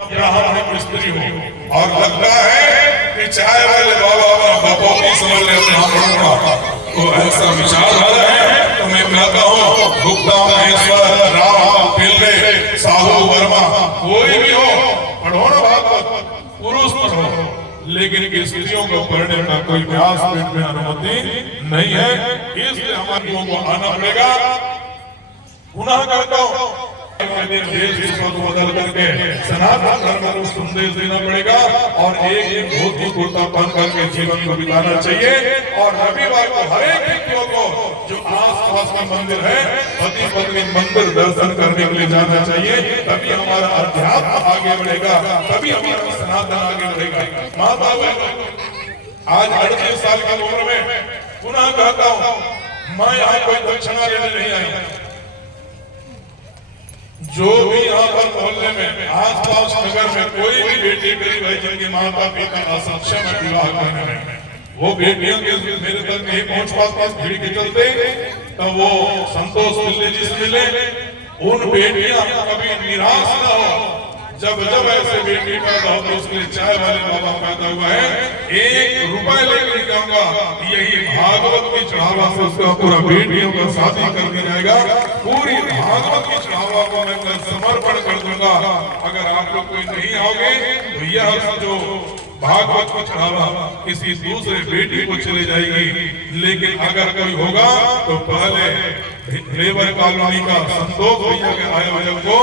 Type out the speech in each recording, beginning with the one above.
ब्राह्मण स्त्री हो और लगता है कि चाय वाले बाबा बपौती समझ लेते हैं तो ऐसा विचार वाला है। तो मैं कहता हूँ गुप्ता महेश्वर राम पिल्ले साहू वर्मा कोई भी हो पढ़ो ना भागवत, पुरुष पढ़ो, लेकिन स्त्रियों को पढ़ने का कोई व्यासपीठ में अनुमति नहीं है। इसलिए हमारे लोगों को आना पड़ेगा। पुनः करता हूँ देश को बदल करके सनातन धर्म को संदेश देना पड़ेगा और एक धोती कुर्ता पहन करके जीवन को बिताना चाहिए। और रविवार को हर एक व्यक्तियों को जो आस-पास में मंदिर है पति पत्नी मंदिर दर्शन करने के लिए जाना चाहिए। तभी हमारा अध्यात्म आगे बढ़ेगा, तभी हमारा सनातन आगे बढ़ेगा। माता आज 38 साल की उम्र में पुनः कहता हूँ मैं यहाँ कोई दक्षिणा लेने नहीं आई। जो भी यहाँ पर मोहल्ले में आस-पास नगर में कोई भी बेटी गरीब है जिनके माता पिता असक्षम है विवाह करने में, वो बेटियों के मेरे तक नहीं पहुँच पाती भीड़ के चलते, तो वो संतोष पिल्ले जी से मिले। उन बेटियां कभी निराश न हो। जब जब ऐसे बेटी पैदा हो तो उसके लिए चाय वाले बाबा पैदा हुआ है, 1 रुपए लेकर जाऊंगा, यही भागवत की चढ़ावा से उसका पूरा बेटियों का शादी कर दिया जाएगा। पूरी भागवत की चढ़ावा को मैं समर्पण कर दूंगा। अगर आप लोग कोई नहीं आओगे तो यह जो भागवत को चढ़ावा किसी दूसरे बेटी को चले जाएगी। लेकिन अगर कोई होगा तो पहले लेबर कॉलोनी का संतोष भैया के आयोजन को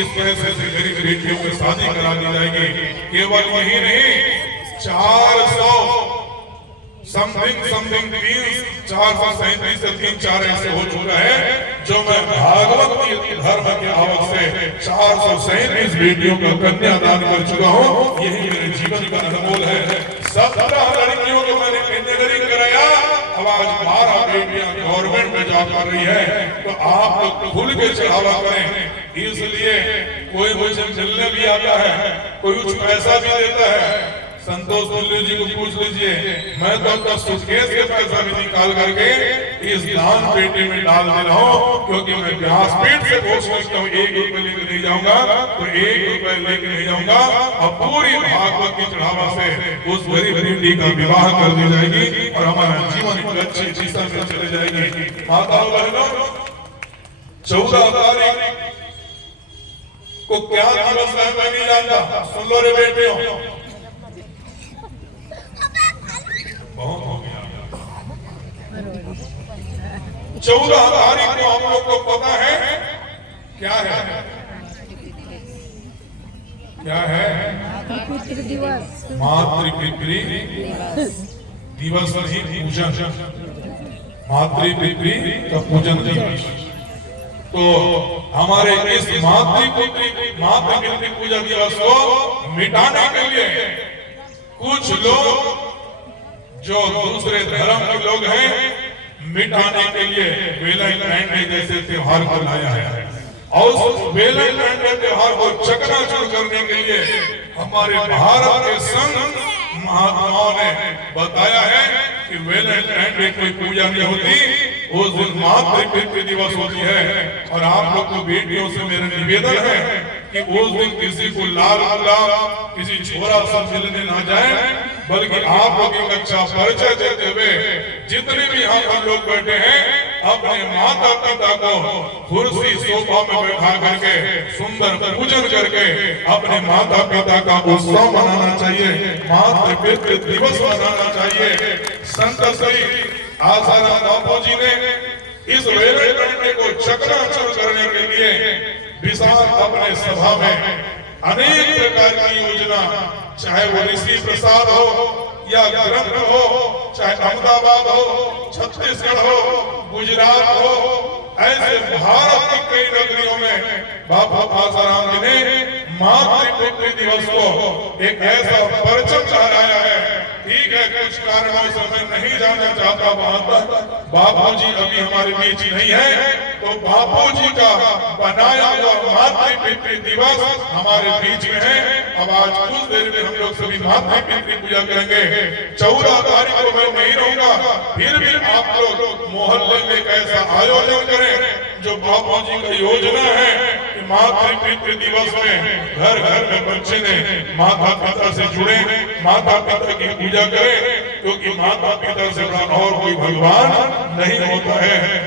इस पैसे से गरीब बेटियों की शादी करा दी जाएगी। केवल यही नहीं, 400 समथिंग 437 से 3-4 ऐसे हो चुका है जो मैं भागवत की धर्म के आवक से 437 बेटियों का कन्यादान कर चुका हूँ। यही मेरे जीवन का अनमोल है। 17 लड़कियों को मैंने इंजीनियरिंग कराया, अब आज 12 बेटियां गवर्नमेंट में जॉब कर रही है। तो आप लोग खुल के चढ़ावा करें। इसलिए कोई मुझसे मिलने भी आता है, कोई कुछ पैसा भी देता है। संतोष पिल्ले जी को पूछ लीजिए, मैं तो अपना सूटकेस के पैसा भी निकाल करके इस दान पेटी में डाल दे रहा हूँ, क्योंकि मैं व्यासपीठ से घोषणा हूँ 1 रुपए लेके नहीं जाऊंगा तो 1 रुपए लेके नहीं जाऊंगा। और पूरी भागवत की चढ़ावा से उस गरीब बेटी का विवाह कर दी जाएगी और हमारा जीवन एक अच्छी दिशा में चले जाएगी। माताओं बहनों, 14 तारीख को क्या दिवस है मैं नहीं जानता, सुन लो रे बेटियों। बहुत हो गया। 14 तारीख को हम लोग को पता है क्या है? क्या है? मातृपितृ दिवस। मातृपितृ दिवस ही पूजन, मातृपितृ का पूजन दिवस। तो हमारे इस मातृपितृ पूजा दिवस को मिटाने के लिए कुछ लोग जो दूसरे धर्म के लोग हैं, मिटाने के लिए वेलेंटाइन डे जैसे त्योहार को लाया है। और उस वेलेंटाइन डे त्योहार को चकनाचूर करने के लिए हमारे भारत के संत महात्माओं ने बताया है कि वेलेंटाइन डे कोई पूजा नहीं होती, उस दिन मातृपितृ दिवस होती है। और आप लोग को बेटियों से मेरा निवेदन है कि उस दिन किसी को लाल गुलाब, किसी छोरा से मिलने ना जाए, बल्कि आप लोग एक अच्छा परिचय देते हुए जितने भी यहाँ पर लोग बैठे हैं अपने माता पिता को कुर्सी सोफा में बैठा करके सुंदर पूजन करके अपने माता पिता का उत्सव मनाना चाहिए, मातृपितृ दिवस मनाना चाहिए। संत श्री आसाराम बापू जी ने इस वेलेंटाइन डे को चकनाचूर करने के लिए विशाल अपने सभा में अनेक प्रकार की योजना, चाहे वो ऋषि प्रसाद हो या ग्रंथ हो, चाहे अहमदाबाद हो, छत्तीसगढ़ हो, गुजरात हो, ऐसे भारत की कई नगरियों में बाबा आसाराम जी ने मातृपितृ दिवस को एक ऐसा परचम चढ़ाया है। ठीक है, कुछ कारणों से मैं नहीं जाना चाहता वहां तक, बापूजी अभी हमारे बीच नहीं है, तो बापूजी का बनाया हुआ मातृपितृ दिवस हमारे बीच में है। अब आज कुछ देर में हम लोग सभी मातृपितृ पूजा करेंगे। 14 तारीख को मैं नहीं रहूंगा, फिर भी आप लोग मोहल्ले में एक ऐसा आयोजन करें जो बापूजी की योजना है कि मातृ दिवस में घर घर में बच्चे ने माता पिता से जुड़े, माता पिता की पूजा करें, क्योंकि माता पिता से बड़ा और कोई भगवान नहीं होता है।